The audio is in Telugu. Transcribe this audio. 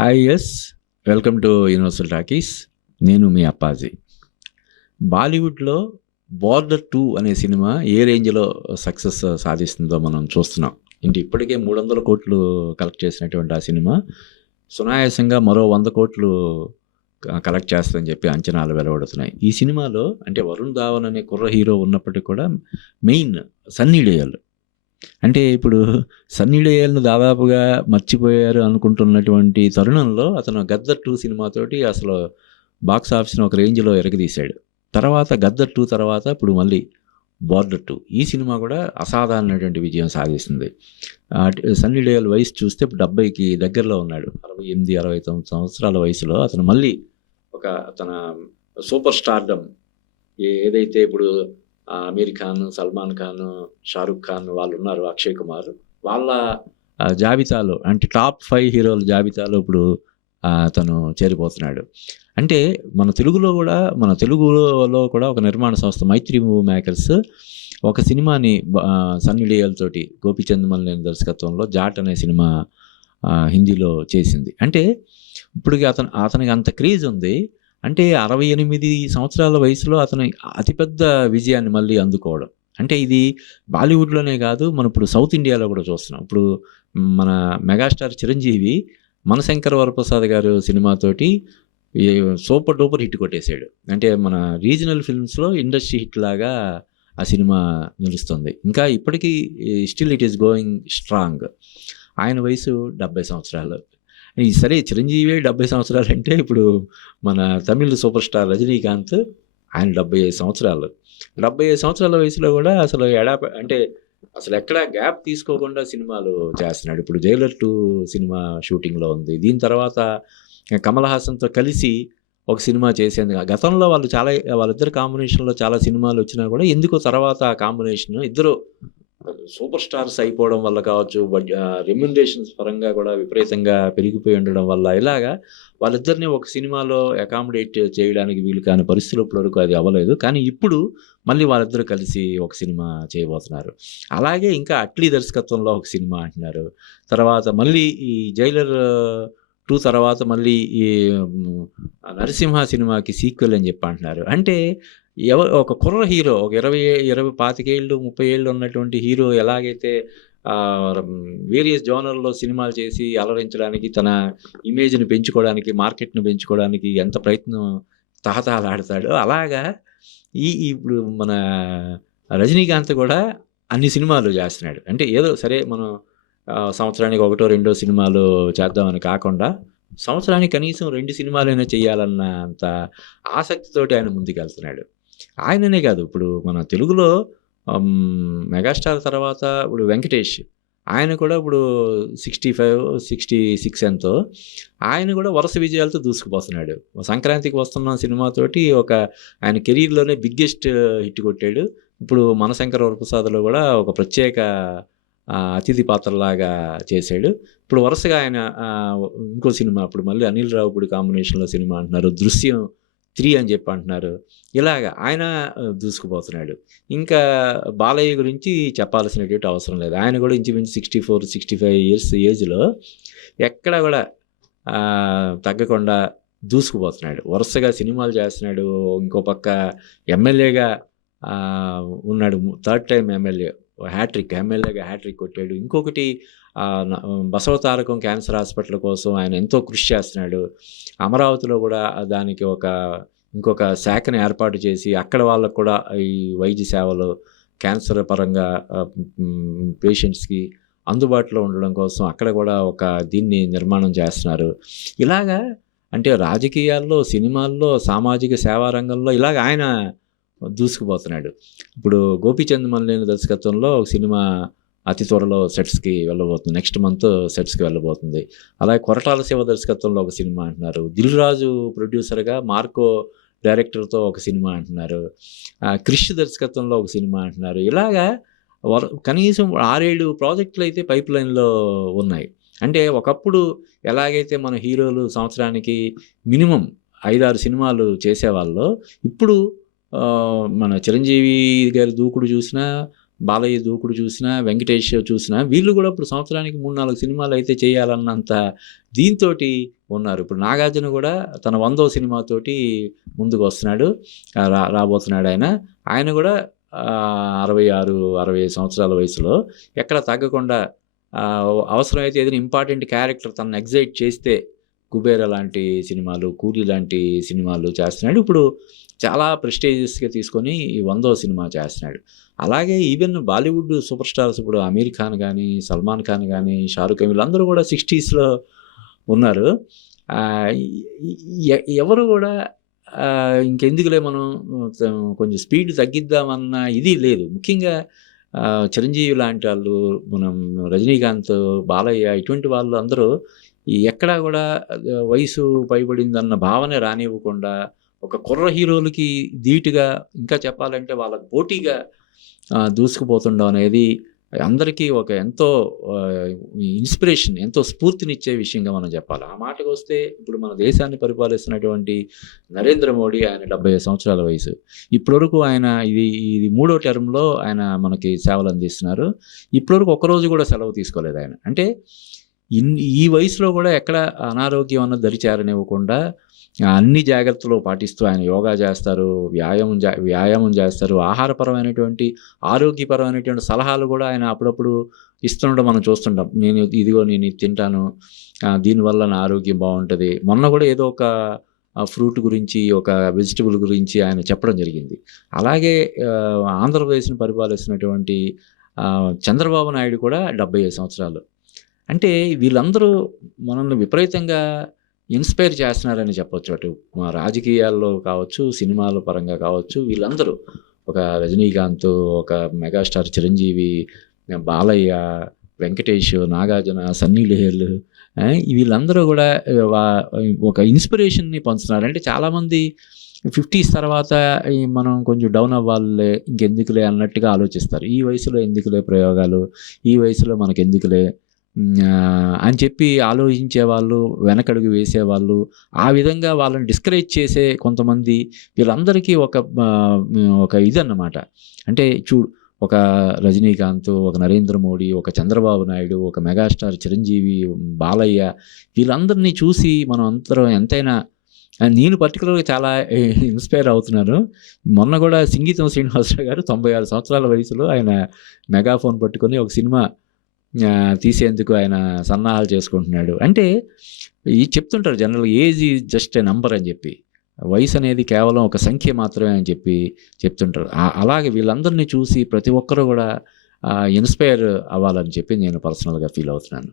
Hi yes welcome to universal talkies. నేను మీ అప్పాజీ. బాలీవుడ్లో బార్డర్ 2 అనే సినిమా ఏ రేంజ్లో సక్సెస్ సాధిస్తుందో మనం చూస్తున్నాం. ఇప్పటికే 300 కోట్లు కలెక్ట్ చేసినటువంటి ఆ సినిమా సునాయాసంగా మరో 100 కోట్లు కలెక్ట్ చేస్తుందని చెప్పి అంచనాలు వెలువడుతున్నాయి. ఈ సినిమాలో అంటే వరుణ్ ధావన్ అనే కుర్ర హీరో ఉన్నప్పటికీ కూడా మెయిన్ సన్నీ డియోల్. అంటే ఇప్పుడు సన్నీ డియోల్‌ను దాదాపుగా మర్చిపోయారు అనుకుంటున్నటువంటి తరుణంలో అతను 'గద్దర్ 2' సినిమాతోటి అసలు బాక్స్ ఆఫీస్‌ని ఒక రేంజ్‌లో ఎరగదీశాడు. తర్వాత 'గద్దర్ 2' తర్వాత ఇప్పుడు మళ్ళీ 'బార్డర్ 2' ఈ సినిమా కూడా అసాధారణమైనటువంటి విజయం సాధిస్తుంది. సన్నీ డియోల్ వయసు చూస్తే ఇప్పుడు 70కి దగ్గరలో ఉన్నాడు. 68, 69 సంవత్సరాల వయసులో అతను మళ్ళీ తన సూపర్ స్టార్డమ్ ఏదైతే ఇప్పుడు అమీర్ ఖాన్, సల్మాన్ ఖాన్, షారుఖ్ ఖాన్ వాళ్ళు ఉన్నారు, అక్షయ్ కుమార్ వాళ్ళ జాబితాలో అంటే టాప్ 5 హీరోల జాబితాలో ఇప్పుడు తను చేరిపోతున్నాడు. అంటే మన తెలుగులో కూడా ఒక నిర్మాణ సంస్థ మైత్రి మూవీ మేకర్స్ ఒక సినిమాని సన్నీ డియోల్ తోటి గోపీచంద్ మల్లేని దర్శకత్వంలో 'జాట్' అనే సినిమా హిందీలో చేసింది. అంటే ఇప్పటికి అతనికి అంత క్రేజ్ ఉంది. అంటే 68 సంవత్సరాల వయసులో అతను అతిపెద్ద విజయాన్ని మళ్ళీ అందుకోవడం. అంటే ఇది బాలీవుడ్లోనే కాదు, మనం ఇప్పుడు సౌత్ ఇండియాలో కూడా చూస్తున్నాం. ఇప్పుడు మన మెగాస్టార్ చిరంజీవి 'మనశంకర వరప్రసాద్' గారు సినిమాతోటి సూపర్ డూపర్ హిట్ కొట్టేశాడు. అంటే మన రీజనల్ ఫిల్మ్స్లో ఇండస్ట్రీ హిట్ లాగా ఆ సినిమా నిలుస్తుంది. ఇంకా ఇప్పటికీ still it is going strong. ఆయన వయసు 70 సంవత్సరాలు. సరే, చిరంజీవి 70 సంవత్సరాలు అంటే ఇప్పుడు మన తమిళ్ సూపర్ స్టార్ రజనీకాంత్ ఆయన 75 సంవత్సరాలు. 75 సంవత్సరాల వయసులో కూడా అసలు అసలు ఎక్కడా గ్యాప్ తీసుకోకుండా సినిమాలు చేస్తున్నాడు. ఇప్పుడు 'జైలర్ 2' సినిమా షూటింగ్లో ఉంది. దీని తర్వాత కమల్ హాసన్తో కలిసి ఒక సినిమా చేసేందుకు గతంలో వాళ్ళిద్దరు కాంబినేషన్లో చాలా సినిమాలు వచ్చినా కూడా ఎందుకో తర్వాత ఆ కాంబినేషన్ ఇద్దరు సూపర్ స్టార్స్ అయిపోవడం వల్ల కావచ్చు, రెమ్యునరేషన్స్ పరంగా కూడా విపరీతంగా పెరిగిపోయి ఉండడం వల్ల ఇలాగా వాళ్ళిద్దరిని ఒక సినిమాలో అకామిడేట్ చేయడానికి వీలు కాని పరిస్థితులు ఇప్పటివరకు అది అవ్వలేదు. కానీ ఇప్పుడు మళ్ళీ వాళ్ళిద్దరూ కలిసి ఒక సినిమా చేయబోతున్నారు. అలాగే ఇంకా అట్లీ దర్శకత్వంలో ఒక సినిమా అంటున్నారు. తర్వాత మళ్ళీ ఈ 'జైలర్ 2' తర్వాత మళ్ళీ ఈ 'నరసింహ' సినిమాకి సీక్వెల్ అని చెప్పి అంటున్నారు. అంటే ఒక కుర్ర హీరో ఒక 25 ఏళ్ళు 30 ఏళ్ళు ఉన్నటువంటి హీరో ఎలాగైతే వేరియస్ జోనర్లో సినిమాలు చేసి అలరించడానికి, తన ఇమేజ్ని పెంచుకోవడానికి, మార్కెట్ను పెంచుకోవడానికి ఎంత ప్రయత్నం తహతహలాడతాడో అలాగా ఇప్పుడు మన రజనీకాంత్ కూడా అన్ని సినిమాలు చేస్తున్నాడు. అంటే ఏదో సరే మనం సంవత్సరానికి 1-2 సినిమాలు చేద్దామని కాకుండా సంవత్సరానికి కనీసం 2 సినిమాలైనా చేయాలన్న అంత ఆసక్తితోటి ఆయన ముందుకెళ్తున్నాడు. ఆయననే కాదు, ఇప్పుడు మన తెలుగులో మెగాస్టార్ తర్వాత ఇప్పుడు వెంకటేష్, ఆయన కూడా ఇప్పుడు 65, 66 ఎంతో ఆయన కూడా వరుస విజయాలతో దూసుకుపోతున్నాడు. సంక్రాంతికి వస్తున్న సినిమాతోటి ఆయన కెరీర్లోనే బిగ్గెస్ట్ హిట్ కొట్టాడు. ఇప్పుడు 'మనశంకర వరప్రసాద్'లో కూడా ఒక ప్రత్యేక అతిథి పాత్రలాగా చేశాడు. ఇప్పుడు వరుసగా ఆయన ఇంకో సినిమా ఇప్పుడు మళ్ళీ అనిల్ రావిపూడి కాంబినేషన్లో సినిమా అంటున్నారు, 'దృశ్యం 3' అని చెప్పి అంటున్నారు. ఇలాగా ఆయన దూసుకుపోతున్నాడు. ఇంకా బాలయ్య గురించి చెప్పాల్సినటువంటి అవసరం లేదు. ఆయన కూడా ఇంచుమించు 64, 65 ఇయర్స్ ఏజ్లో ఎక్కడ కూడా తగ్గకుండా దూసుకుపోతున్నాడు. వరుసగా సినిమాలు చేస్తున్నాడు. ఇంకో పక్క ఎమ్మెల్యేగా ఉన్నాడు. 3rd టైం ఎమ్మెల్యేగా హ్యాట్రిక్ కొట్టాడు. ఇంకొకటి బసవతారకం క్యాన్సర్ హాస్పిటల్ కోసం ఆయన ఎంతో కృషి చేస్తున్నాడు. అమరావతిలో కూడా దానికి ఇంకొక శాఖను ఏర్పాటు చేసి అక్కడ వాళ్ళకు కూడా ఈ వైద్య సేవలు క్యాన్సర్ పరంగా పేషెంట్స్కి అందుబాటులో ఉండడం కోసం అక్కడ కూడా దీన్ని నిర్మాణం చేస్తున్నారు. ఇలాగా అంటే రాజకీయాల్లో, సినిమాల్లో, సామాజిక సేవా రంగంలో ఇలాగ ఆయన దూసుకుపోతున్నాడు. ఇప్పుడు గోపీచంద్ మల్లేని దర్శకత్వంలో ఒక సినిమా అతి త్వరలో సెట్స్కి వెళ్ళబోతుంది. Next month సెట్స్కి వెళ్ళబోతుంది. అలాగే కొరటాల శివ దర్శకత్వంలో ఒక సినిమా అంటున్నారు. దిల్ రాజు ప్రొడ్యూసర్గా, మార్కో డైరెక్టర్తో ఒక సినిమా అంటున్నారు. క్రిష్ దర్శకత్వంలో ఒక సినిమా అంటున్నారు. ఇలాగా కనీసం 6-7 ప్రాజెక్టులు అయితే పైప్ లైన్లో ఉన్నాయి. అంటే ఒకప్పుడు ఎలాగైతే మన హీరోలు సంవత్సరానికి మినిమం 5-6 సినిమాలు చేసేవాళ్ళు, ఇప్పుడు మన చిరంజీవి గారి దూకుడు చూసినా, బాలయ్య దూకుడు చూసినా, వెంకటేష్ చూసినా వీళ్ళు కూడా ఇప్పుడు సంవత్సరానికి 3, 4 సినిమాలు అయితే చేయాలన్నంత దీంతోటి ఉన్నారు. ఇప్పుడు నాగార్జున కూడా తన 100వ సినిమాతోటి ముందుకు వస్తున్నాడు. రాబోతున్నాడు ఆయన. ఆయన కూడా 66, 65 సంవత్సరాల వయసులో ఎక్కడ తగ్గకుండా అవసరమైతే ఏదైనా ఇంపార్టెంట్ క్యారెక్టర్ తనను ఎగ్జైట్ చేస్తే 'కుబేర' లాంటి సినిమాలు, 'కూలీ' లాంటి సినిమాలు చేస్తున్నాడు. ఇప్పుడు చాలా ప్రెస్టీజియస్‌గా తీసుకొని ఈ 100వ సినిమా చేస్తున్నాడు. అలాగే ఈవెన్ బాలీవుడ్ సూపర్ స్టార్స్ ఇప్పుడు 'అమీర్ ఖాన్' గానీ, 'సల్మాన్ ఖాన్' గానీ, 'షారుఖ్ ఖాన్' వీళ్ళందరూ కూడా 60స్‌లో ఉన్నారు. ఎవరు కూడా ఇంకెందుకులే మనం కొంచెం స్పీడ్ తగ్గిద్దామన్న ఇది లేదు. ముఖ్యంగా చిరంజీవి లాంటి వాళ్ళు, మనం రజనీకాంత్, బాలయ్య ఇటువంటి వాళ్ళు అందరూ ఎక్కడా కూడా వయసు పైబడిందన్న భావనే రానివ్వకుండా ఒక కుర్ర హీరోలకి ధీటుగా, ఇంకా చెప్పాలంటే వాళ్ళకి పోటీగా దూసుకుపోతుండడం అనేది అందరికీ ఒక ఎంతో ఇన్స్పిరేషన్, ఎంతో స్ఫూర్తినిచ్చే విషయంగా మనం చెప్పాలి. ఆ మాటకు వస్తే ఇప్పుడు మన దేశాన్ని పరిపాలిస్తున్నటువంటి నరేంద్ర మోడీ, ఆయన 75 సంవత్సరాల వయసు. ఇప్పటివరకు ఆయన ఇది 3వ టర్మ్‌లో ఆయన మనకి సేవలు అందిస్తున్నారు. ఇప్పటివరకు ఒక్కరోజు కూడా సెలవు తీసుకోలేదు ఆయన. అంటే ఈ వయసులో కూడా ఎక్కడ అనారోగ్యం అన్నది దరి చేరనివ్వకుండా అన్ని జాగ్రత్తలు పాటిస్తూ ఆయన యోగా చేస్తారు, వ్యాయామం చేస్తారు. ఆహారపరమైనటువంటి, ఆరోగ్యపరమైనటువంటి సలహాలు కూడా ఆయన అప్పుడప్పుడు ఇస్తుండడం మనం చూస్తుంటాం. నేను ఇది తింటాను, దీనివల్ల నా ఆరోగ్యం బాగుంటుంది. మొన్న కూడా ఏదో ఒక ఫ్రూట్ గురించి, ఒక వెజిటబుల్ గురించి ఆయన చెప్పడం జరిగింది. అలాగే ఆంధ్రప్రదేశ్ని పరిపాలిస్తున్నటువంటి చంద్రబాబు నాయుడు కూడా 75 సంవత్సరాలు. అంటే వీళ్ళందరూ మనల్ని విపరీతంగా ఇన్స్పైర్ చేస్తున్నారని చెప్పొచ్చు. అటు రాజకీయాల్లో కావచ్చు, సినిమాల పరంగా కావచ్చు, వీళ్ళందరూ ఒక రజనీకాంత్, ఒక megastar Chiranjeevi, Balayya, Venkatesh, Nagarjuna, Sunny Leone, వీళ్ళందరూ కూడా ఒక ఇన్స్పిరేషన్ని పంచుతున్నారు. అంటే చాలామంది 50s తర్వాత మనం కొంచెం డౌన్ అవ్వాలిలే, ఇంకెందుకులే అన్నట్టుగా ఆలోచిస్తారు. ఈ వయసులో ఎందుకులే ప్రయోగాలు, ఈ వయసులో మనకెందుకులే అని చెప్పి ఆలోచించే వాళ్ళు, వెనకడుగు వేసేవాళ్ళు, ఆ విధంగా వాళ్ళని డిస్కరేజ్ చేసే కొంతమంది, వీళ్ళందరికీ ఒక ఇదన్నమాట. అంటే ఒక రజనీకాంత్, ఒక నరేంద్ర మోడీ, ఒక చంద్రబాబు నాయుడు, ఒక మెగాస్టార్ చిరంజీవి, బాలయ్య, వీళ్ళందరినీ చూసి మనం అందరం ఎంతైనా, నేను పర్టికులర్గా చాలా ఇన్స్పైర్ అవుతున్నాను. మొన్న కూడా సింగీతం శ్రీనివాసరావు గారు 96 సంవత్సరాల వయసులో ఆయన మెగాఫోన్ పట్టుకొని ఒక సినిమా తీసేందుకు ఆయన సన్నాహాలు చేసుకుంటున్నాడు. అంటే చెప్తుంటారు జనరల్గా, age is just a number అని చెప్పి, వయసు అనేది కేవలం ఒక సంఖ్య మాత్రమే అని చెప్పి చెప్తుంటారు. అలాగే వీళ్ళందరినీ చూసి ప్రతి ఒక్కరూ కూడా ఇన్స్పైర్ అవ్వాలని చెప్పి నేను పర్సనల్గా ఫీల్ అవుతున్నాను.